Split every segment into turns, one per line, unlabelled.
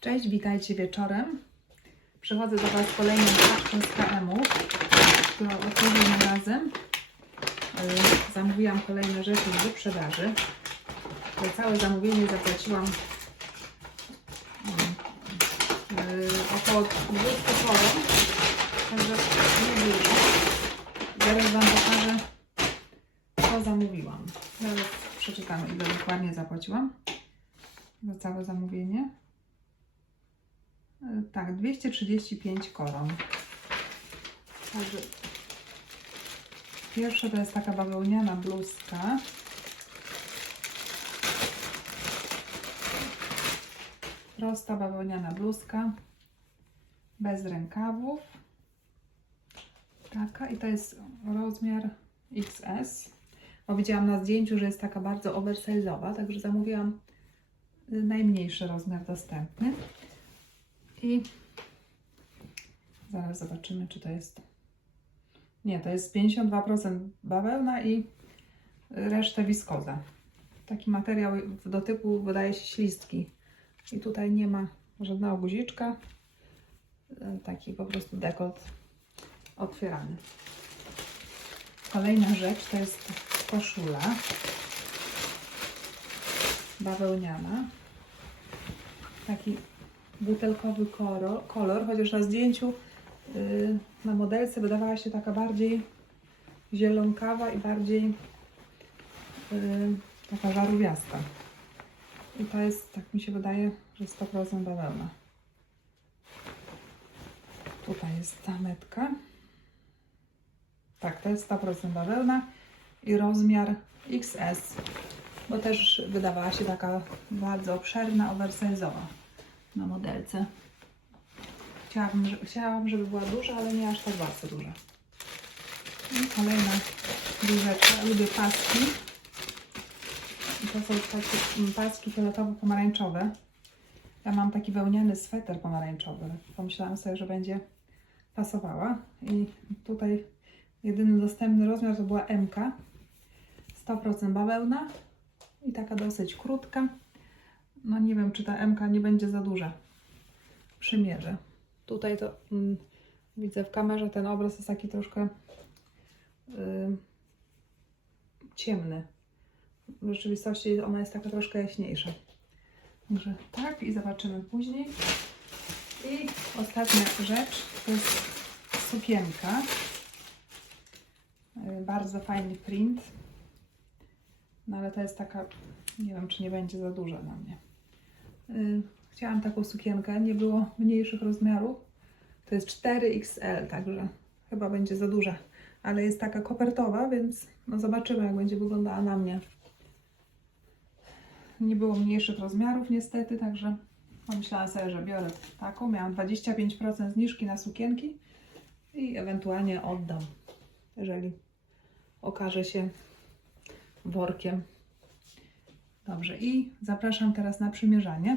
Cześć, witajcie wieczorem. Przychodzę do Was kolejną paczką z KM-u, którą otworzymy razem. Yy, Zamówiłam kolejne rzeczy z wyprzedaży. Za całe zamówienie zapłaciłam yy, około 200 koron, także nie dużo. Zaraz Wam pokażę, co zamówiłam. Zaraz przeczytamy, ile dokładnie zapłaciłam za całe zamówienie. Tak, 235 koron. Także pierwsza to jest taka bawełniana bluzka. Prosta bawełniana bluzka bez rękawów. Taka i to jest rozmiar XS. Bo widziałam na zdjęciu, że jest taka bardzo oversize'owa, także zamówiłam najmniejszy rozmiar dostępny. I zaraz zobaczymy, czy to jest. Nie, to jest 52% bawełna i resztę wiskoza. Taki materiał w dotyku wydaje się ślistki. I tutaj nie ma żadnego guziczka. Y, Taki po prostu dekolt otwierany. Kolejna rzecz to jest koszula bawełniana. Taki butelkowy kolor, kolor chociaż na zdjęciu yy, na modelce wydawała się taka bardziej zielonkawa i bardziej yy, taka żarówiasta. I to jest, tak mi się wydaje, że 100% bawełna. Tutaj jest ta metka. Tak, to jest 100% bawełna i rozmiar XS, bo też wydawała się taka bardzo obszerna, oversize'owa na modelce. Chciałabym, że- chciałam, żeby była duża, ale nie aż tak bardzo duża. I kolejna bluzeczka. Lubię paski. To są takie mm, paski fioletowo-pomarańczowe. Ja mam taki wełniany sweter pomarańczowy. Pomyślałam sobie, że będzie pasowała. I tutaj jedyny dostępny rozmiar to była MK. 100% bawełna i taka dosyć krótka. No nie wiem, czy ta MK nie będzie za duża. Przymierzę. Tutaj to mm, widzę w kamerze ten obraz jest taki troszkę y, ciemny. W rzeczywistości ona jest taka troszkę jaśniejsza. Także tak i zobaczymy później. I ostatnia rzecz to jest sukienka. Y, Bardzo fajny print. No ale to jest taka, nie wiem czy nie będzie za duża dla mnie. Y, Chciałam taką sukienkę, nie było mniejszych rozmiarów. To jest 4XL, także chyba będzie za duża. Ale jest taka kopertowa, więc no zobaczymy jak będzie wyglądała na mnie. Nie było mniejszych rozmiarów niestety, także pomyślałam sobie, że biorę taką. Miałam 25% zniżki na sukienki i ewentualnie oddam, jeżeli okaże się workiem. Dobrze, i zapraszam teraz na przymierzanie.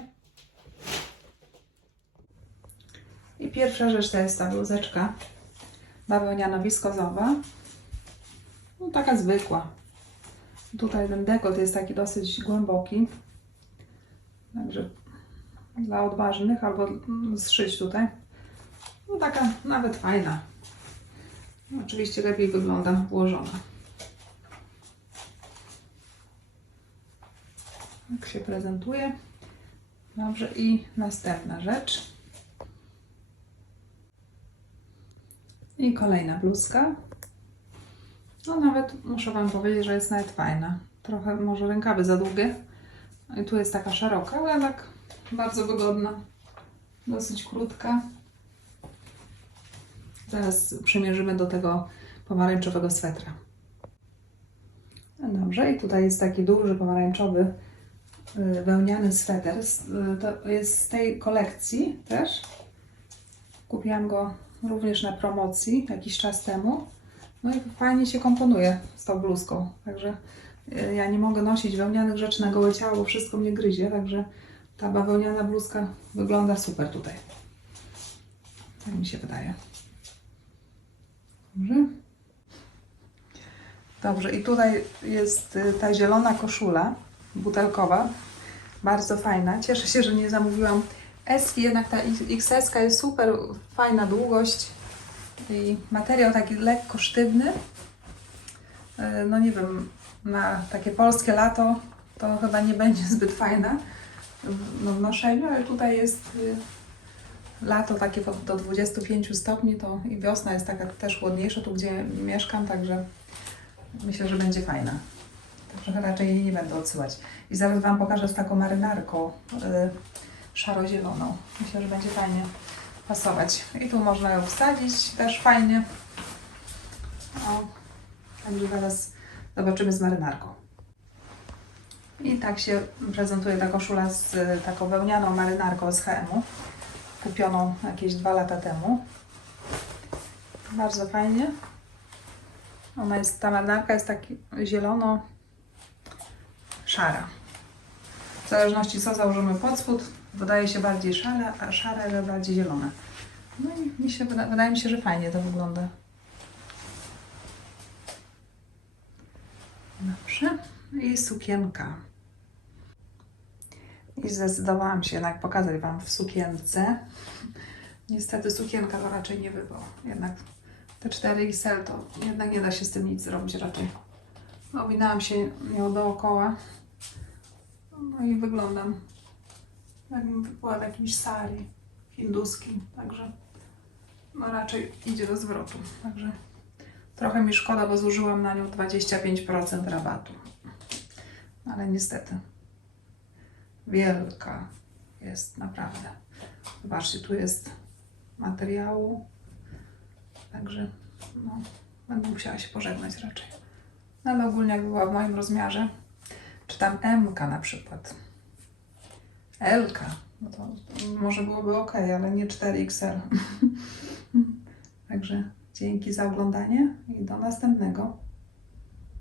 I pierwsza rzecz to jest ta bluzeczka bawełniana wiskozowa. No taka zwykła. Tutaj ten dekolt jest taki dosyć głęboki. Także dla odważnych albo zszyć tutaj. No taka nawet fajna. Oczywiście lepiej wygląda włożona. Jak się prezentuje. Dobrze, i następna rzecz. I kolejna bluzka. No nawet muszę Wam powiedzieć, że jest nawet fajna. Trochę może rękawy za długie. No I tu jest taka szeroka, ale tak bardzo wygodna. Dosyć krótka. Zaraz przymierzymy do tego pomarańczowego swetra. No dobrze, i tutaj jest taki duży pomarańczowy wełniany sweter. Y, To jest z tej kolekcji też. Kupiłam go również na promocji jakiś czas temu. No i fajnie się komponuje z tą bluzką. Także y, ja nie mogę nosić wełnianych rzeczy na gołe ciało, bo wszystko mnie gryzie. Także ta bawełniana bluzka wygląda super tutaj. Tak mi się wydaje. Dobrze. Dobrze, i tutaj jest y, ta zielona koszula butelkowa. Bardzo fajna. Cieszę się, że nie zamówiłam S jednak ta XS jest super fajna długość i materiał taki lekko sztywny. E, No nie wiem, na takie polskie lato to chyba nie będzie zbyt fajna no, w noszeniu, ale tutaj jest y, lato takie do 25 stopni, to i wiosna jest taka też chłodniejsza, tu gdzie mieszkam, także myślę, że będzie fajna. Także raczej jej nie będę odsyłać. I zaraz Wam pokażę z taką marynarką y, szaro-zieloną. Myślę, że będzie fajnie pasować. I tu można ją wsadzić też fajnie. O, także zaraz zobaczymy z marynarką. I tak się prezentuje ta koszula z taką wełnianą marynarką z HM-u. Kupioną jakieś dwa lata temu. Bardzo fajnie. Ona jest, ta marynarka jest taki zielono szara. W zależności co założymy pod spód, wydaje się bardziej szare, a szare, ale bardziej zielone. No i mi się, wyda, wydaje mi się, że fajnie to wygląda. Dobrze. I sukienka. I zdecydowałam się jednak pokazać Wam w sukience. Niestety sukienka to raczej nie wybrał. Jednak te 4XL to jednak nie da się z tym nic zrobić raczej. Owinęłam się nią dookoła. No i wyglądam jakbym była w jakimś sari hinduskim. Także no raczej idzie do zwrotu. Także trochę mi szkoda, bo zużyłam na nią 25% rabatu. Ale niestety wielka jest naprawdę. Zobaczcie, tu jest materiału. Także no, będę musiała się pożegnać raczej. No, ale ogólnie jak była w moim rozmiarze, czy tam MK na przykład, LK, no to może byłoby ok, ale nie 4XL. Także dzięki za oglądanie i do następnego.